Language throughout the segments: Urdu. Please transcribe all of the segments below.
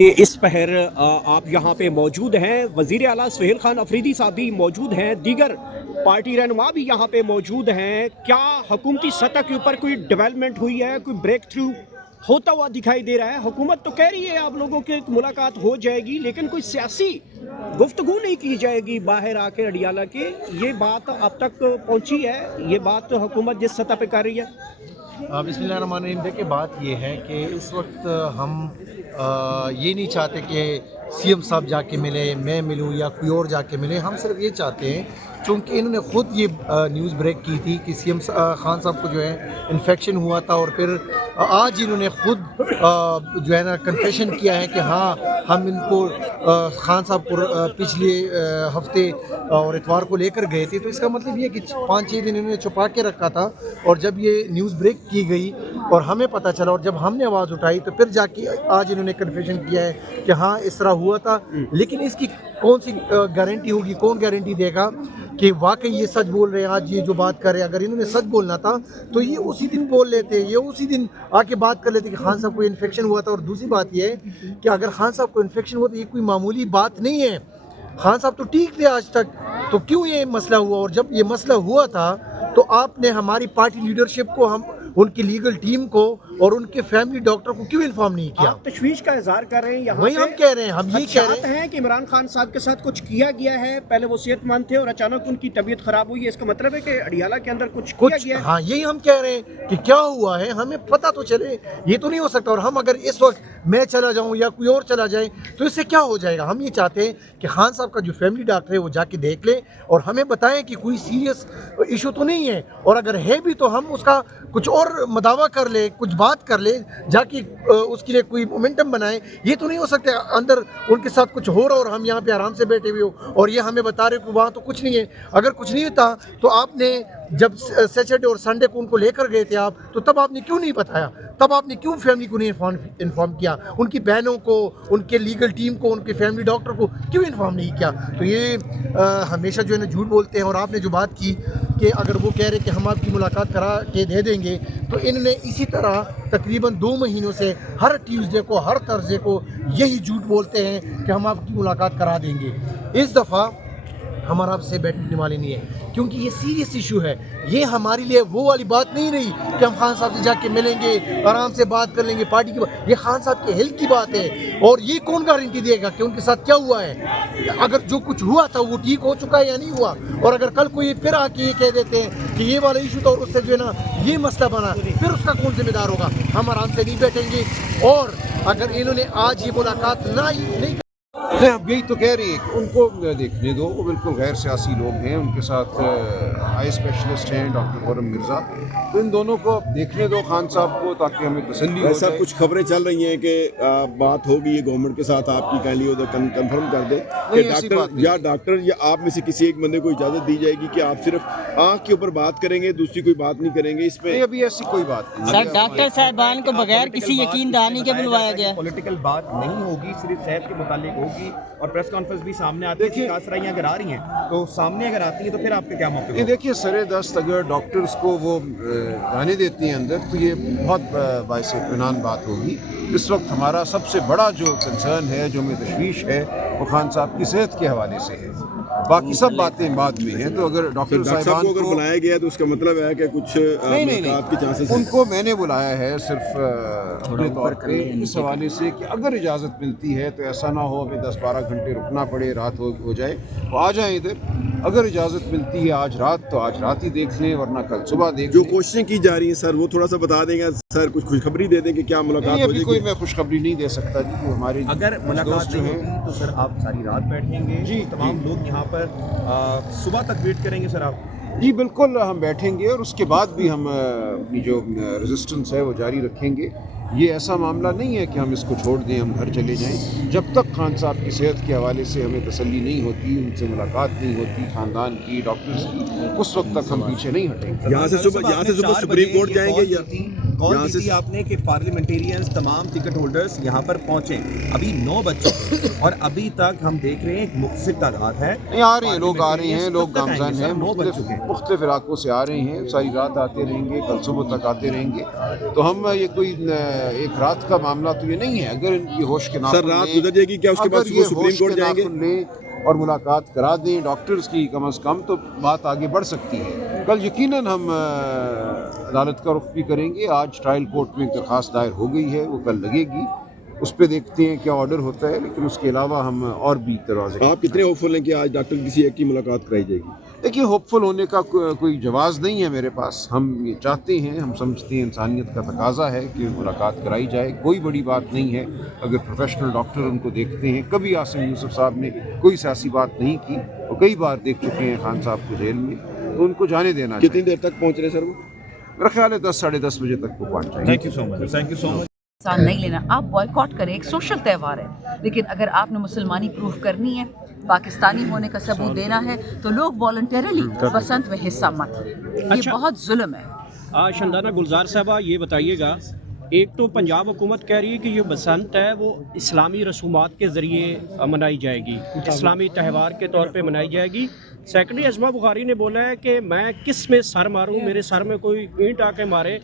اس پہر آپ یہاں پہ موجود ہیں، وزیر اعلیٰ سہیل خان افریدی صاحب بھی موجود ہیں، دیگر پارٹی رہنما بھی یہاں پہ موجود ہیں۔ کیا حکومتی سطح کے اوپر کوئی ڈیولپمنٹ ہوئی ہے، کوئی بریک تھرو ہوتا ہوا دکھائی دے رہا ہے؟ حکومت تو کہہ رہی ہے آپ لوگوں کی ملاقات ہو جائے گی، لیکن کوئی سیاسی گفتگو نہیں کی جائے گی باہر آ کے اڈیالہ کے، یہ بات اب تک پہنچی ہے؟ یہ بات حکومت جس سطح پہ کر رہی ہے؟ بسم اللہ الرحمن الرحیم۔ دیکھیں، بات یہ ہے کہ اس وقت ہم یہ نہیں چاہتے کہ سی ایم صاحب جا کے ملے، میں ملوں یا کوئی اور جا کے ملے۔ ہم صرف یہ چاہتے ہیں، چونکہ انہوں نے خود یہ نیوز بریک کی تھی کہ سی ایم خان صاحب کو جو ہے انفیکشن ہوا تھا، اور پھر آج انہوں نے خود جو ہے نا کنفیشن کیا ہے کہ ہاں ہم ان کو خان صاحب کو پچھلے ہفتے اور اتوار کو لے کر گئے تھے۔ تو اس کا مطلب یہ ہے کہ 5-6 دن انہوں نے چھپا کے رکھا تھا، اور جب یہ نیوز بریک کی گئی اور ہمیں پتہ چلا اور جب ہم نے آواز اٹھائی تو پھر جا کے آج انہوں نے کنفیشن کیا ہے کہ ہاں اس طرح ہوا تھا۔ لیکن اس کی کون سی گارنٹی ہوگی، کون گارنٹی دے گا کہ واقعی یہ سچ بول رہے ہیں؟ آج یہ جو بات کر رہے ہیں، اگر انہوں نے سچ بولنا تھا تو یہ اسی دن بول لیتے، یہ اسی دن آ کے بات کر لیتے کہ خان صاحب کو انفیکشن ہوا تھا۔ اور دوسری بات یہ ہے کہ اگر خان صاحب کو انفیکشن ہوا تو یہ کوئی معمولی بات نہیں ہے، خان صاحب تو ٹھیک تھے آج تک، تو کیوں یہ مسئلہ ہوا؟ اور جب یہ مسئلہ ہوا تھا تو آپ نے ہماری پارٹی لیڈرشپ کو، ہم ان کی لیگل ٹیم کو اور ان کے فیملی ڈاکٹر کو کیوں انفارم نہیں کیا؟ آپ تشویش کا اظہار کر رہے ہیں، یہاں وہی ہم کہہ رہے ہیں، ہم یہ کہہ رہے ہیں کہ عمران خان صاحب کے ساتھ کچھ کیا گیا ہے، پہلے وہ صحت مند تھے اور اچانک ان کی طبیعت خراب ہوئی ہے، اس کا مطلب ہے کہ اڈیالہ کے اندر کچھ کیا گیا ہے؟ ہاں یہی ہم کہہ رہے ہیں کہ کیا ہوا ہے، ہمیں پتہ تو چلے۔ یہ تو نہیں ہو سکتا، اور ہم اگر اس وقت میں چلا جاؤں یا کوئی اور چلا جائے تو اس سے کیا ہو جائے گا؟ ہم یہ چاہتے ہیں کہ خان صاحب کا جو فیملی ڈاکٹر ہے وہ جا کے دیکھ لے اور ہمیں بتائیں کہ کوئی سیریس ایشو تو نہیں ہے، اور اگر ہے بھی تو ہم اس کا کچھ اور مداوع کر لے، کچھ بات کر لے، جا کے اس کے لیے کوئی مومنٹم بنائے۔ یہ تو نہیں ہو سکتا اندر ان کے ساتھ کچھ ہو رہا اور ہم یہاں پہ آرام سے بیٹھے ہوئے ہو اور یہ ہمیں بتا رہے کہ وہاں تو کچھ نہیں ہے۔ اگر کچھ نہیں ہوتا تو آپ نے جب سیٹرڈے اور سنڈے کو ان کو لے کر گئے تھے آپ، تو تب آپ نے کیوں نہیں بتایا؟ تب آپ نے کیوں فیملی کو نہیں انفارم کیا؟ ان کی بہنوں کو، ان کے لیگل ٹیم کو، ان کے فیملی ڈاکٹر کو کیوں انفارم نہیں کیا؟ تو یہ ہمیشہ جو ہے نا جھوٹ بولتے ہیں۔ اور آپ نے جو بات کی کہ اگر وہ کہہ رہے کہ ہم آپ کی ملاقات کرا کے دے دیں گے، تو انہوں نے اسی طرح تقریباً 2 مہینوں سے ہر ٹیوزڈے کو، ہر تھرسڈے کو یہی جھوٹ بولتے ہیں کہ ہم آپ کی ملاقات کرا دیں گے۔ اس دفعہ ہمارا آپ سے بیٹھنے والے نہیں ہے، کیونکہ یہ سیریس ایشو ہے۔ یہ ہمارے لیے وہ والی بات نہیں رہی کہ ہم خان صاحب سے جا کے ملیں گے، آرام سے بات کر لیں گے پارٹی کی بات۔ یہ خان صاحب کے ہیلتھ کی بات ہے، اور یہ کون گارنٹی دے گا کہ ان کے ساتھ کیا ہوا ہے؟ اگر جو کچھ ہوا تھا وہ ٹھیک ہو چکا ہے یا نہیں ہوا؟ اور اگر کل کو یہ پھر آ کے یہ کہہ دیتے ہیں کہ یہ والا ایشو تھا اور اس سے جو ہے نا یہ مسئلہ بنا، پھر اس کا کون ذمہ دار ہوگا؟ ہم آرام سے نہیں بیٹھیں گے۔ اور اگر انہوں نے آج یہ ملاقات نہیں نہیں، اب یہی تو کہہ رہی ہے کہ ان کو دیکھنے دو، وہ بالکل غیر سیاسی لوگ ہیں، ان کے ساتھ آئی اسپیشلسٹ ہیں ڈاکٹر خرم مرزا، تو ان دونوں کو دیکھنے دو خان صاحب کو، تاکہ ہمیں تسلی ہو جائے۔ کچھ خبریں چل رہی ہیں کہ بات ہوگی یہ گورنمنٹ کے ساتھ آپ کی، کہہ ادھر کنفرم کر دیں کہ ڈاکٹر یا آپ میں سے کسی ایک بندے کو اجازت دی جائے گی کہ آپ صرف آنکھ کے اوپر بات کریں گے، دوسری کوئی بات نہیں کریں گے؟ اس میں ابھی ایسی کوئی بات نہیں سر، ڈاکٹر صاحبان کو بغیر کسی یقین دہانی کے بلوایا گیا۔ پولیٹیکل بات نہیں ہوگی، صرف صحت کے متعلق ہوگی، اور پریس کانفرنس بھی سامنے آتی ہے۔ کاسرائیاں اگر آ رہی ہیں تو سامنے اگر آتی ہیں تو پھر آپ کے کیا موقف؟ دیکھیے، سر دست اگر ڈاکٹرز کو وہ جانے دیتی ہیں اندر تو یہ بہت باعث اطمینان بات ہوگی۔ اس وقت ہمارا سب سے بڑا جو کنسرن ہے، جو ہمیں تشویش ہے، وہ خان صاحب کی صحت کے حوالے سے ہے، باقی سب باتیں بعد میں ہیں۔ تو اگر ڈاکٹر صاحبان کو اگر بلایا گیا تو اس کا مطلب ہے کہ کچھ ملاقات کی چانسز ہیں؟ ان کو میں نے بلایا ہے صرف اپنے طور پہ اس حوالے سے کہ اگر اجازت ملتی ہے تو ایسا نہ ہو ہمیں 10-12 گھنٹے رکنا پڑے، رات ہو جائے، وہ آ جائیں ادھر۔ اگر اجازت ملتی ہے آج رات تو آج رات ہی دیکھ لیں، ورنہ کل صبح دیکھ لیں۔ جو کوششیں کی جا رہی ہیں سر، وہ تھوڑا سا بتا دیں گے سر، کچھ خوشخبری دے دیں کہ کیا ملاقات ہو جائے گی؟ کوئی میں خوشخبری نہیں دے سکتا جی، کہ ہمارے اگر ملاقات جو ہے تو سر آپ ساری رات بیٹھیں گے؟ جی، تمام لوگ یہاں پر صبح تک ویٹ کریں گے سر آپ؟ جی بالکل، ہم بیٹھیں گے اور اس کے بعد بھی ہم اپنی جو ریزسٹنس ہے وہ جاری رکھیں گے۔ یہ ایسا معاملہ نہیں ہے کہ ہم اس کو چھوڑ دیں، ہم گھر چلے جائیں۔ جب تک خان صاحب کی صحت کے حوالے سے ہمیں تسلی نہیں ہوتی، ان سے ملاقات نہیں ہوتی، خاندان کی، ڈاکٹرز کی، اس وقت تک ہم پیچھے نہیں ہٹیں گے۔ یہاں سے صبح سپریم کورٹ جائیں گے یا کال کی تھی آپ نے کہ پارلیمنٹیرینز تمام ٹکٹ ہولڈرز یہاں پر پہنچیں؟ ابھی 9 بج چکے ہیں اور ابھی تک ہم دیکھ رہے ہیں ایک مختصر تعداد ہے۔ آ رہے ہیں لوگ، آ رہے ہیں لوگ، گامزن ہیں، مختلف علاقوں سے آ رہے ہیں، ساری رات آتے رہیں گے، کل صبح تک آتے رہیں گے۔ تو ہم یہ کوئی ایک رات کا معاملہ تو یہ نہیں ہے. اگر یہ ہوش کے سر رات گزر جائے گی کیا اس کے بعد صبح سپریم کورٹ جائیں گے لیں اور ملاقات کرا دیں ڈاکٹرز کی کم از کم تو بات آگے بڑھ سکتی ہے. کل یقیناً ہم عدالت کا رخ بھی کریں گے. آج ٹرائل کورٹ میں ایک درخواست دائر ہو گئی ہے, وہ کل لگے گی, اس پہ دیکھتے ہیں کیا آرڈر ہوتا ہے. لیکن اس کے علاوہ ہم اور بھی دروازے. آپ کتنے ہوپ فل ہیں کہ آج ڈاکٹر کسی ایک کی ملاقات کرائی جائے گی؟ دیکھیے ہوپ فل ہونے کا کوئی جواز نہیں ہے میرے پاس. ہم یہ چاہتے ہیں, ہم سمجھتے ہیں انسانیت کا تقاضا ہے کہ ملاقات کرائی جائے. کوئی بڑی بات نہیں ہے اگر پروفیشنل ڈاکٹر ان کو دیکھتے ہیں. کبھی عاصم یوسف صاحب نے کوئی سیاسی بات نہیں کی, وہ کئی بار دیکھ چکے ہیں خان صاحب کو جیل میں, تو ان کو جانے دینا کتنی چاہیے. دیر تک پہنچ رہے ہیں سر وہ؟ میرا خیال ہے 10 ساڑھے 10 بجے تک وہ پہنچ جائیں گے. Thank you so much, thank you so much. انسان نہیں لینا, آپ بوائیکاٹ کریں, ایک سوشل تہوار ہے, لیکن اگر آپ نے مسلمانی پروف کرنی ہے, پاکستانی ہونے کا ثبوت دینا ہے, تو لوگ والنٹیرلی بسنت میں حصہ مت لیں. یہ بہت ظلم ہے. شندانہ گلزار صاحبہ یہ بتائیے گا, ایک تو پنجاب حکومت کہہ رہی ہے کہ یہ بسنت ہے وہ اسلامی رسومات کے ذریعے منائی جائے گی, اسلامی تہوار کے طور پہ منائی جائے گی. سیکرٹری ازما بخاری نے بولا ہے کہ میں کس میں سر ماروں, میرے سر میں کوئی اینٹ آ کے مارے.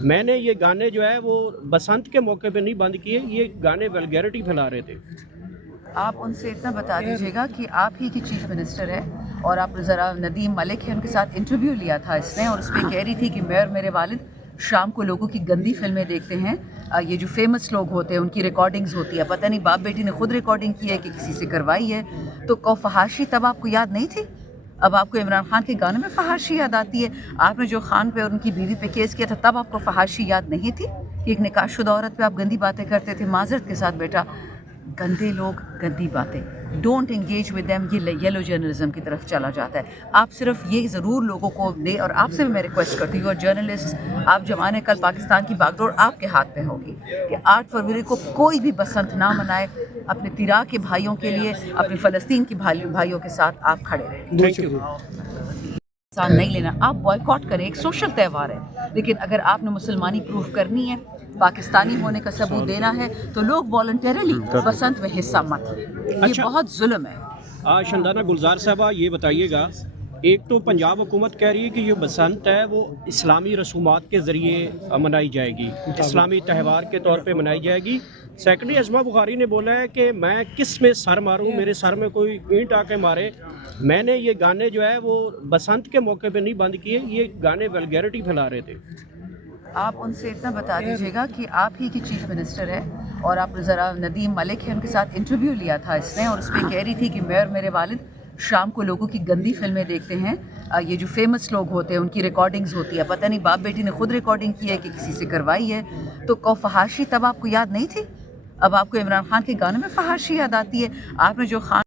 میں نے یہ گانے جو ہے وہ بسنت کے موقع پہ نہیں بند کیے, یہ گانے ویلگیرٹی پھیلا رہے تھے. آپ ان سے اتنا بتا دیجیے گا کہ آپ ہی کی چیف منسٹر ہے, اور آپ ذرا ندیم ملک ہے, ان کے ساتھ انٹرویو لیا تھا اس نے, اور اس پہ کہہ رہی تھی کہ میں اور میرے والد شام کو لوگوں کی گندی فلمیں دیکھتے ہیں. یہ جو فیمس لوگ ہوتے ہیں ان کی ریکارڈنگز ہوتی ہے, پتہ نہیں باپ بیٹی نے خود ریکارڈنگ کی ہے کہ کسی سے کروائی ہے. تو فحاشی تب آپ کو یاد نہیں تھی؟ اب آپ کو عمران خان کے گانوں میں فحاشی یاد آتی ہے؟ آپ نے جو خان پہ اور ان کی بیوی پہ کیس کیا تھا تب آپ کو فحاشی یاد نہیں تھی کہ ایک نکاح شدہ عورت پہ آپ گندی باتیں کرتے تھے؟ معذرت کے ساتھ بیٹا, گندے لوگ گندی باتیں, ڈونٹ انگیج ود دیم, یہ یلو جرنلزم کی طرف چلا جاتا ہے. آپ صرف یہ ضرور لوگوں کو دے, اور آپ سے بھی میں ریکویسٹ کرتی ہوں, اور جرنلسٹ آپ جمانے کل پاکستان کی باغ ڈور آپ کے ہاتھ میں ہوگی, کہ 8 فروری کو کوئی بھی بسنت نہ منائے. اپنے تیراک کے بھائیوں کے لیے, اپنے فلسطین کے بھائیوں کے ساتھ آپ کھڑے رہیں. Thank you. انسان نہیں لینا, آپ بوائیکاٹ کریں, ایک سوشل تہوار ہے, لیکن اگر آپ نے مسلمانی پروف کرنی ہے, پاکستانی ہونے کا ثبوت دینا ہے, تو لوگ والنٹیرلی بسنت میں حصہ مت لیں. یہ بہت ظلم ہے. شندانہ گلزار صاحبہ یہ بتائیے گا, ایک تو پنجاب حکومت کہہ رہی ہے کہ یہ بسنت ہے وہ اسلامی رسومات کے ذریعے منائی جائے گی, اسلامی تہوار کے طور پہ منائی جائے گی. سیکرٹری ازما بخاری نے بولا ہے کہ میں کس میں سر ماروں, میرے سر میں کوئی اینٹ آ کے مارے. میں نے یہ گانے جو ہے وہ بسنت کے موقع پہ نہیں بند کیے, یہ گانے ویلگیرٹی پھیلا رہے تھے. آپ ان سے اتنا بتا دیجیے گا کہ آپ ہی کی چیف منسٹر ہے, اور آپ ذرا ندیم ملک ہے, ان کے ساتھ انٹرویو لیا تھا اس نے, اور اس پہ کہہ رہی تھی کہ میں اور میرے والد شام کو لوگوں کی گندی فلمیں دیکھتے ہیں. یہ جو فیمس لوگ ہوتے ہیں ان کی ریکارڈنگز ہوتی ہے, پتہ نہیں باپ بیٹی نے خود ریکارڈنگ کی ہے کہ کسی سے کروائی ہے. تو فحاشی تب آپ کو یاد نہیں تھی؟ اب آپ کو عمران خان کے گانوں میں فحاشی یاد آتی ہے؟ آپ نے جو خان